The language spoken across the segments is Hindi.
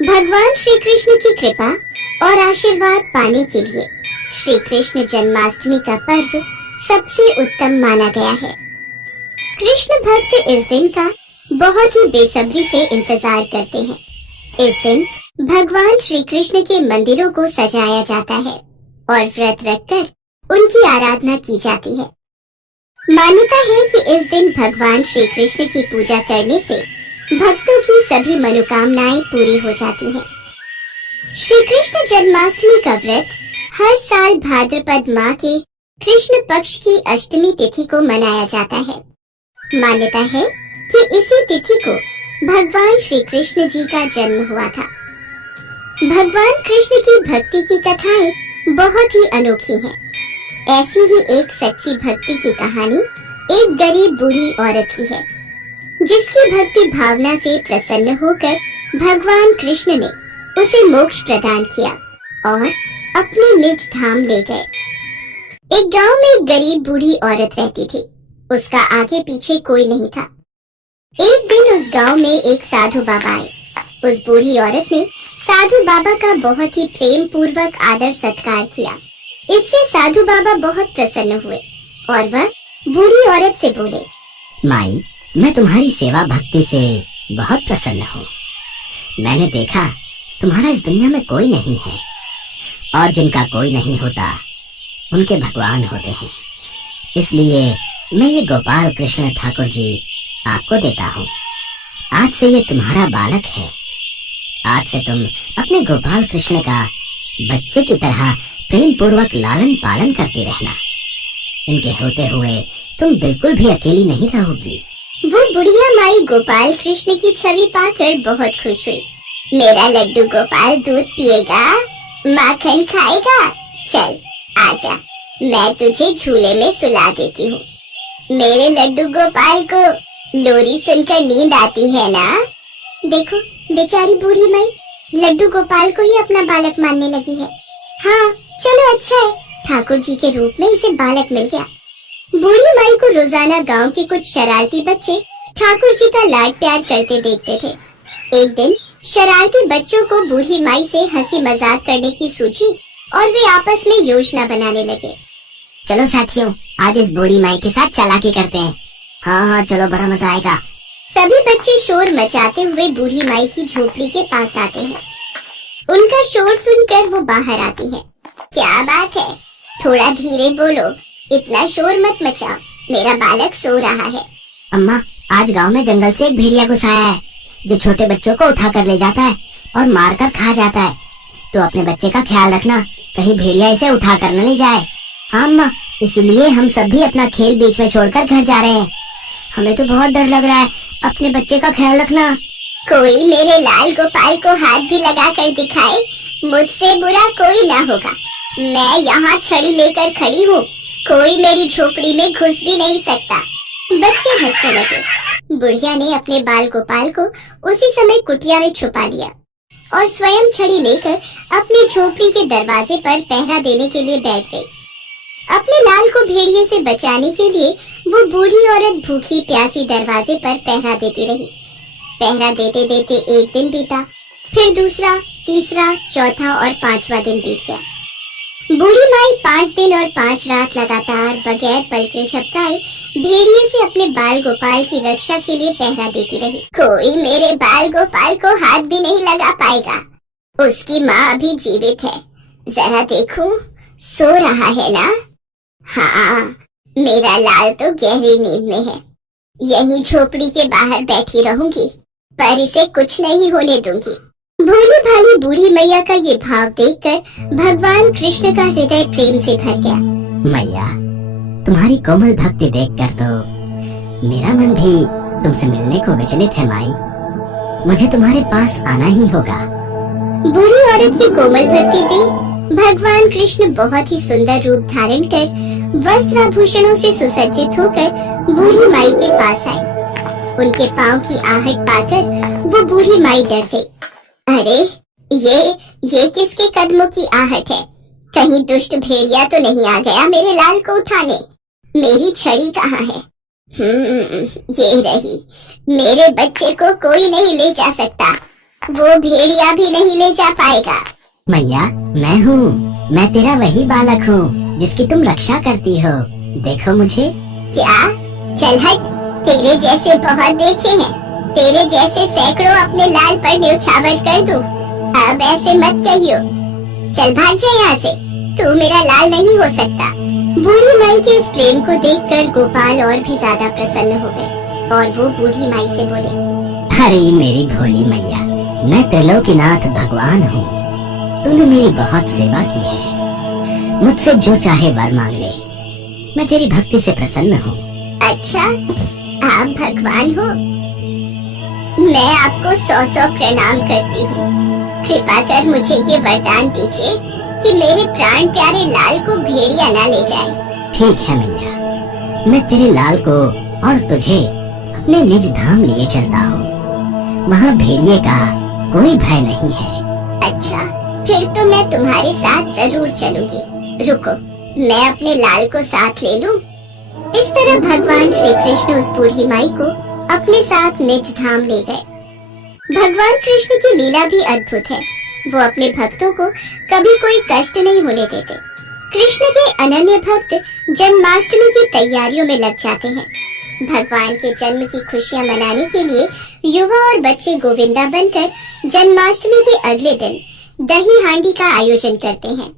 भगवान श्री कृष्ण की कृपा और आशीर्वाद पाने के लिए श्री कृष्ण जन्माष्टमी का पर्व सबसे उत्तम माना गया है। कृष्ण भक्त इस दिन का बहुत ही बेसब्री से इंतजार करते हैं। इस दिन भगवान श्री कृष्ण के मंदिरों को सजाया जाता है और व्रत रखकर उनकी आराधना की जाती है। मान्यता है कि इस दिन भगवान श्री कृष्ण की पूजा करने से भक्तों की सभी मनोकामनाएं पूरी हो जाती हैं। श्री कृष्ण जन्माष्टमी का व्रत हर साल भाद्रपद माह के कृष्ण पक्ष की अष्टमी तिथि को मनाया जाता है। मान्यता है कि इसी तिथि को भगवान श्री कृष्ण जी का जन्म हुआ था। भगवान कृष्ण की भक्ति की कथाएं बहुत ही अनोखी हैं। ऐसी ही एक सच्ची भक्ति की कहानी एक गरीब बूढ़ी औरत की है, जिसकी भक्ति भावना से प्रसन्न होकर भगवान कृष्ण ने उसे मोक्ष प्रदान किया और अपने निज धाम ले गए। एक गांव में एक गरीब बूढ़ी औरत रहती थी। उसका आगे पीछे कोई नहीं था। एक दिन उस गांव में एक साधु बाबा आए। उस बूढ़ी औरत ने साधु बाबा का बहुत ही प्रेम पूर्वक आदर सत्कार किया। इससे साधु बाबा बहुत प्रसन्न हुए और वह बूढ़ी औरत से बोले, माई, मैं तुम्हारी सेवा भक्ति से बहुत प्रसन्न हूँ। मैंने देखा तुम्हारा इस दुनिया में कोई नहीं है और जिनका कोई नहीं होता उनके भगवान होते हैं। इसलिए मैं ये गोपाल कृष्ण ठाकुर जी आपको देता हूँ। आज से ये तुम्हारा बालक है। आज से तुम अपने गोपाल कृष्ण का बच्चे की तरह प्रेम पूर्वक लालन पालन करती रहना। इनके होते हुए तुम बिल्कुल भी अकेली नहीं रहोगी। वो बुढ़िया माई गोपाल कृष्ण की छवि पाकर बहुत खुश हुई। मेरा लड्डू गोपाल दूध पिएगा, माखन खाएगा। चल आजा, मैं तुझे झूले में सुला देती हूँ। मेरे लड्डू गोपाल को लोरी सुनकर नींद आती है ना? देखो बेचारी बूढ़ी माई लड्डू गोपाल को ही अपना बालक मानने लगी है। हाँ चलो अच्छा है, ठाकुर जी के रूप में इसे बालक मिल गया। बूढ़ी माई को रोजाना गांव के कुछ शरारती बच्चे ठाकुर जी का लाड प्यार करते देखते थे। एक दिन शरारती बच्चों को बूढ़ी माई से हंसी मजाक करने की सूझी और वे आपस में योजना बनाने लगे। चलो साथियों, आज इस बूढ़ी माई के साथ चालाकी करते हैं। हाँ चलो, बड़ा मजा आएगा। सभी बच्चे शोर मचाते हुए बूढ़ी माई की झोपड़ी के पास आते हैं। उनका शोर सुनकर वो बाहर आती है। क्या बात है, थोड़ा धीरे बोलो, इतना शोर मत मचाओ, मेरा बालक सो रहा है। अम्मा, आज गांव में जंगल से एक भेड़िया घुस आया है जो छोटे बच्चों को उठा कर ले जाता है और मार कर खा जाता है। तो अपने बच्चे का ख्याल रखना, कहीं भेड़िया इसे उठा कर न ले जाए। हाँ अम्मा, इसीलिए हम सब भी अपना खेल बीच में छोड़कर घर जा रहे हैं। हमें तो बहुत डर लग रहा है, अपने बच्चे का ख्याल रखना। कोई मेरे लाल गोपाल को हाथ भी लगा कर दिखाए, मुझसे बुरा कोई ना होगा। मैं यहाँ छड़ी लेकर खड़ी हूँ, कोई मेरी झोपड़ी में घुस भी नहीं सकता। बच्चे हंसने लगे। बुढ़िया ने अपने बाल गोपाल को उसी समय कुटिया में छुपा लिया और स्वयं छड़ी लेकर अपनी झोपड़ी के दरवाजे पर पहरा देने के लिए बैठ गई। अपने लाल को भेड़िए से बचाने के लिए वो बूढ़ी औरत भूखी प्यासी दरवाजे पर पहरा देती रही। पहरा देते देते एक दिन बीता, फिर दूसरा, तीसरा, चौथा और पांचवा दिन बीत गया। बूढ़ी माई 5 दिन और 5 रात लगातार बगैर पलके झपकाए भेड़िए से अपने बाल गोपाल की रक्षा के लिए पहरा देती रही। कोई मेरे बाल गोपाल को हाथ भी नहीं लगा पाएगा। उसकी माँ अभी जीवित है, जरा देखो, सो रहा है ना? हाँ, मेरा लाल तो गहरी नींद में है। यही झोपड़ी के बाहर बैठी रहूंगी, पर इसे कुछ नहीं होने दूंगी। भोली भाली बूढ़ी मैया का ये भाव देखकर भगवान कृष्ण का हृदय प्रेम से भर गया। मैया, तुम्हारी कोमल भक्ति देखकर तो मेरा मन भी तुमसे मिलने को विचलित है। माई, मुझे तुम्हारे पास आना ही होगा। बूढ़ी औरत की कोमल भक्ति देख भगवान कृष्ण बहुत ही सुंदर रूप धारण कर वस्त्र आभूषणों से सुसज्जित होकर बूढ़ी माई के पास आए। उनके पाँव की आहट पाकर वो बूढ़ी माई डर गई। अरे ये किसके कदमों की आहट है? कहीं दुष्ट भेड़िया तो नहीं आ गया मेरे लाल को उठाने? मेरी छड़ी कहाँ है? ये रही। मेरे बच्चे को कोई नहीं ले जा सकता। वो भेड़िया भी नहीं ले जा पाएगा। मैया, मैं तेरा वही बालक हूँ जिसकी तुम रक्षा करती हो। देखो मुझे। क्या? चल हट, तेरे जैसे बहुत देखे हैं। तेरे जैसे सैकड़ों अपने लाल पर न्यौछावर कर दूं। अब ऐसे मत कहियो। चल भाग जा यहाँ से, तू मेरा लाल नहीं हो सकता। बूढ़ी माई के इस प्रेम को देखकर गोपाल और भी ज्यादा प्रसन्न हो गए और वो बूढ़ी माई से बोले, अरे मेरी भोली मैया, मैं त्रिलोकीनाथ भगवान हूँ। तूने मेरी बहुत सेवा की है। मुझसे जो चाहे वर मांग ले, मैं तेरी भक्ति से प्रसन्न हूँ। अच्छा, आप भगवान हो? मैं आपको 100 प्रणाम करती हूँ। कृपा कर मुझे ये वरदान दीजिए कि मेरे प्राण प्यारे लाल को भेड़िया ना ले जाए। ठीक है मैया, मैं तेरे लाल को और तुझे अपने निज धाम लिए चलता हूँ। वहाँ भेड़िए का कोई भय नहीं है। अच्छा, फिर तो मैं तुम्हारे साथ जरूर चलूंगी। रुको, मैं अपने लाल को साथ ले लूं। इस तरह भगवान श्री कृष्ण उस बूढ़ी माई को अपने साथ निज धाम ले गए। भगवान कृष्ण की लीला भी अद्भुत है। वो अपने भक्तों को कभी कोई कष्ट नहीं होने देते। कृष्ण के अनन्य भक्त जन्माष्टमी की तैयारियों में लग जाते हैं। भगवान के जन्म की खुशियां मनाने के लिए युवा और बच्चे गोविंदा बनकर जन्माष्टमी के अगले दिन दही हांडी का आयोजन करते हैं।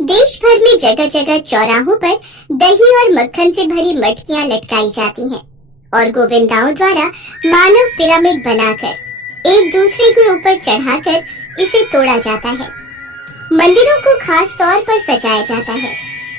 देश भर में जगह जगह चौराहों पर दही और मक्खन से भरी मटकियां लटकाई जाती हैं और गोविंदाओं द्वारा मानव पिरामिड बनाकर एक दूसरे के ऊपर चढ़ाकर इसे तोड़ा जाता है। मंदिरों को खास तौर पर सजाया जाता है।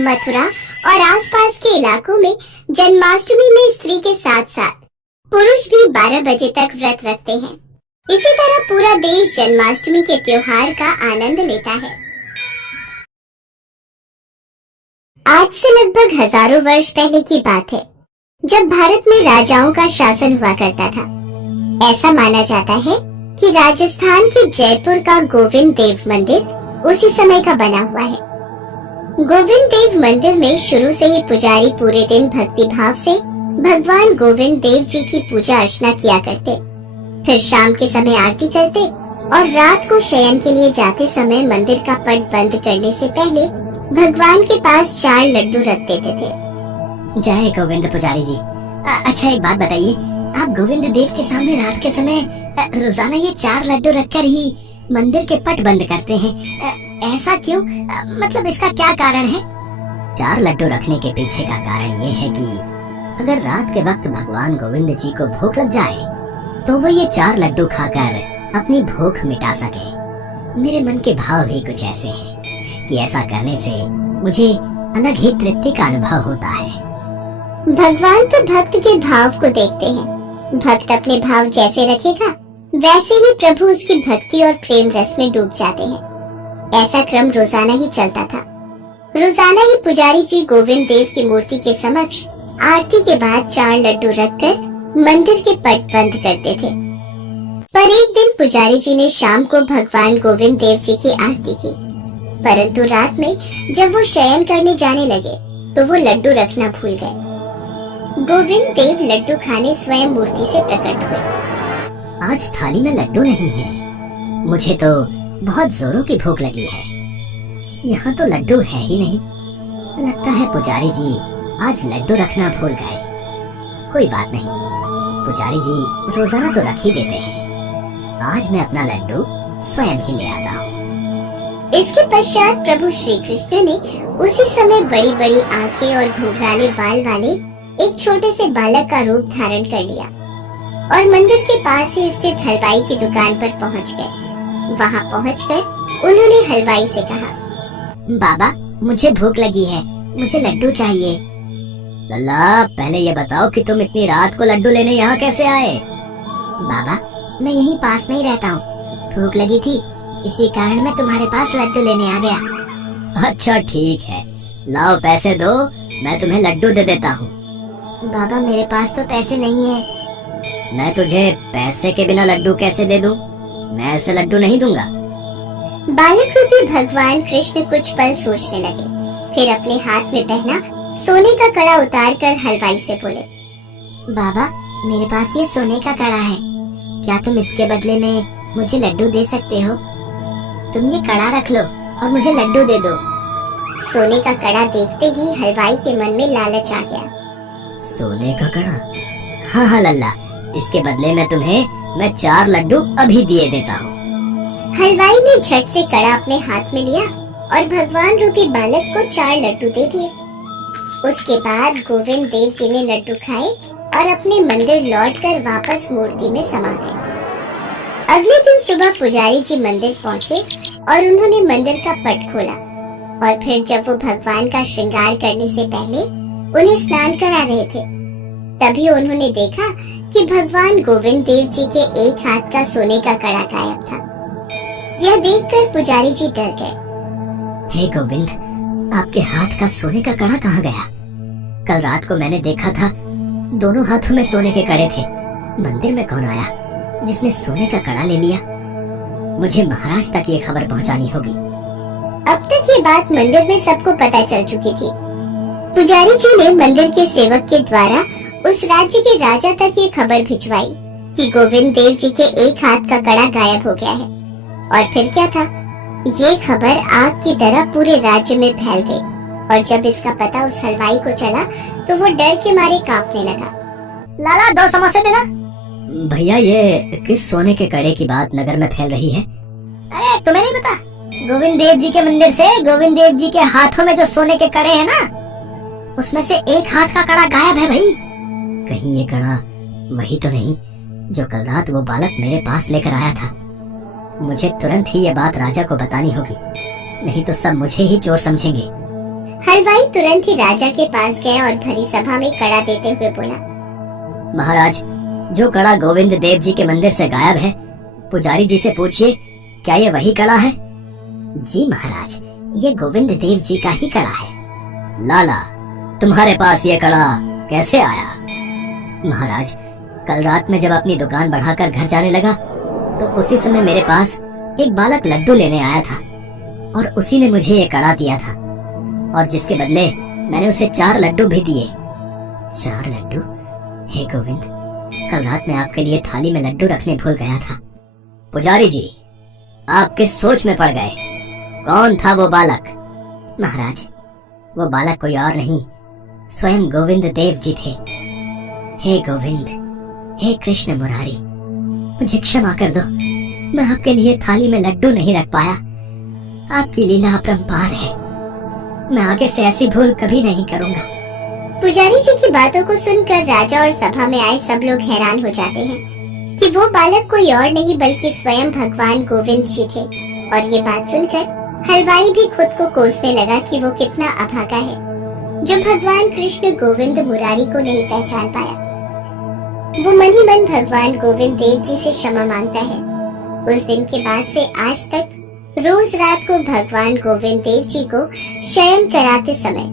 मथुरा और आसपास के इलाकों में जन्माष्टमी में स्त्री के साथ साथ पुरुष भी 12 बजे तक व्रत रखते हैं। इसी तरह पूरा देश जन्माष्टमी के त्योहार का आनंद लेता है। आज से लगभग हजारों वर्ष पहले की बात है, जब भारत में राजाओं का शासन हुआ करता था। ऐसा माना जाता है कि राजस्थान के जयपुर का गोविंद देव मंदिर उसी समय का बना हुआ है। गोविंद देव मंदिर में शुरू से ही पुजारी पूरे दिन भक्ति भाव से भगवान गोविंद देव जी की पूजा अर्चना किया करते, फिर शाम के समय आरती करते और रात को शयन के लिए जाते समय मंदिर का पट बंद करने से पहले भगवान के पास 4 लड्डू रख देते थे। जय गोविंद पुजारी जी। अच्छा एक बात बताइए, आप गोविंद देव के सामने रात के समय रोजाना ये 4 लड्डू रखकर ही मंदिर के पट बंद करते हैं, ऐसा क्यों? मतलब इसका क्या कारण है? 4 लड्डू रखने के पीछे का कारण ये है कि अगर रात के वक्त भगवान गोविंद जी को भूख लग जाए तो वो ये 4 लड्डू खाकर अपनी भूख मिटा सके। मेरे मन के भाव भी कुछ ऐसे हैं कि ऐसा करने से मुझे अलग ही तृप्ति का अनुभव होता है। भगवान तो भक्त के भाव को देखते हैं। भक्त अपने भाव जैसे रखेगा वैसे ही प्रभु उसकी भक्ति और प्रेम रस में डूब जाते हैं। ऐसा क्रम रोजाना ही चलता था। रोजाना ही पुजारी जी गोविंद देव की मूर्ति के समक्ष आरती के बाद 4 लड्डू रखकर मंदिर के पट बंद करते थे। पर एक दिन पुजारी जी ने शाम को भगवान गोविंद देव जी की आरती की, परंतु रात में जब वो शयन करने जाने लगे तो वो लड्डू रखना भूल गए। गोविंद देव लड्डू खाने स्वयं मूर्ति से प्रकट हुए। आज थाली में लड्डू नहीं है, मुझे तो बहुत जोरों की भूख लगी है। यहाँ तो लड्डू है ही नहीं। लगता है पुजारी जी आज लड्डू रखना भूल गए। कोई बात नहीं, पुजारी जी रोजाना तो रख ही देते हैं। आज मैं अपना लड्डू स्वयं ही ले आता हूँ। इसके पश्चात प्रभु श्री कृष्ण ने उसी समय बड़ी बड़ी आंखें और घुंघराले बाल वाले एक छोटे से बालक का रूप धारण कर लिया और मंदिर के पास ही स्थित हलवाई की दुकान पर पहुंच गए। वहां पहुंचकर उन्होंने हलवाई से कहा, बाबा मुझे भूख लगी है, मुझे लड्डू चाहिए। लल्ला पहले ये बताओ कि तुम इतनी रात को लड्डू लेने यहाँ कैसे आए? बाबा मैं यहीं पास में ही रहता हूँ, भूख लगी थी इसी कारण मैं तुम्हारे पास लड्डू लेने आ गया। अच्छा ठीक है, लाओ पैसे दो, मैं तुम्हें लड्डू दे देता हूँ। बाबा मेरे पास तो पैसे नहीं है। मैं तुझे पैसे के बिना लड्डू कैसे दे दूं? मैं ऐसे लड्डू नहीं दूंगा। बालक रूपी भगवान कृष्ण कुछ पल सोचने लगे, फिर अपने हाथ में पहना सोने का कड़ा उतार कर हलवाई से बोले, बाबा मेरे पास ये सोने का कड़ा है, क्या तुम इसके बदले में मुझे लड्डू दे सकते हो? तुम ये कड़ा रख लो और मुझे लड्डू दे दो। सोने का कड़ा देखते ही हलवाई के मन में लालच आ गया। सोने का कड़ा? हाँ हाँ लल्ला, इसके बदले में तुम्हें मैं 4 लड्डू अभी दिए देता हूँ। हलवाई ने झट से कड़ा अपने हाथ में लिया और भगवान रूपी बालक को 4 लड्डू दे दिए। उसके बाद गोविंद देव जी ने लड्डू खाए और अपने मंदिर लौटकर वापस मूर्ति में समा गए। अगले दिन सुबह पुजारी जी मंदिर पहुँचे और उन्होंने मंदिर का पट खोला और फिर जब वो भगवान का श्रृंगार करने से पहले उन्हें स्नान करा रहे थे, तभी उन्होंने देखा कि भगवान गोविंद देव जी के एक हाथ का सोने का कड़ा गायब था। यह देखकर पुजारी जी डर गए। हे गोविंद, आपके हाथ का सोने का कड़ा कहाँ गया? कल रात को मैंने देखा था, दोनों हाथों में सोने के कड़े थे। मंदिर में कौन आया जिसने सोने का कड़ा ले लिया? मुझे महाराज तक ये खबर पहुंचानी होगी। अब तक ये बात मंदिर में सबको पता चल चुकी थी। पुजारी जी ने मंदिर के सेवक के द्वारा उस राज्य के राजा तक ये खबर भिजवाई कि गोविंद देव जी के एक हाथ का कड़ा गायब हो गया है। और फिर क्या था, ये खबर आग की तरह पूरे राज्य में फैल गई और जब इसका पता उस हलवाई को चला तो वो डर के मारे कांपने लगा। लाला 2 समोसे देना। भैया, ये किस सोने के कड़े की बात नगर में फैल रही है? अरे तुम्हें नहीं पता? गोविंद देव जी के मंदिर से गोविंद देव जी के हाथों में जो सोने के कड़े हैं ना, उसमें से एक हाथ का कड़ा गायब है भाई। कहीं ये कड़ा वही तो नहीं जो कल रात वो बालक मेरे पास लेकर आया था? मुझे तुरंत ही ये बात राजा को बतानी होगी, नहीं तो सब मुझे ही चोर समझेंगे। हलवाई तुरंत ही राजा के पास गया और भरी सभा में कड़ा देते हुए बोला, महाराज, जो कड़ा गोविंद देव जी के मंदिर से गायब है, पुजारी जी से पूछिए, क्या ये वही कड़ा है? जी महाराज, ये गोविंद देव जी का ही कड़ा है। लाला, तुम्हारे पास ये कड़ा कैसे आया? महाराज, कल रात में जब अपनी दुकान बढ़ाकर घर जाने लगा तो उसी समय मेरे पास एक बालक लड्डू लेने आया था और उसी ने मुझे ये कड़ा दिया था और जिसके बदले मैंने उसे 4 लड्डू भी दिए। 4 लड्डू? हे गोविंद, कल रात में आपके लिए थाली में लड्डू रखने भूल गया था। पुजारी जी, आप किस सोच में पड़ गए? कौन था वो बालक? महाराज, वो बालक कोई और नहीं, स्वयं गोविंद देव जी थे। हे गोविंद, हे कृष्ण मुरारी, मुझे क्षमा कर दो, मैं आपके लिए थाली में लड्डू नहीं रख पाया। आपकी लीला अपरंपार है, मैं आगे से ऐसी भूल कभी नहीं करूंगा। पुजारी जी की बातों को सुनकर राजा और सभा में आए सब लोग हैरान हो जाते हैं कि वो बालक कोई और नहीं बल्कि स्वयं भगवान गोविंद जी थे। और ये बात सुनकर हलवाई भी खुद को कोसने लगा कि वो कितना अभागा है जो भगवान कृष्ण गोविंद मुरारी को नहीं पहचान पाया। वो मन ही मन भगवान गोविंद देव जी से क्षमा मांगता है। उस दिन के बाद से आज तक रोज रात को भगवान गोविंद देव जी को शयन कराते समय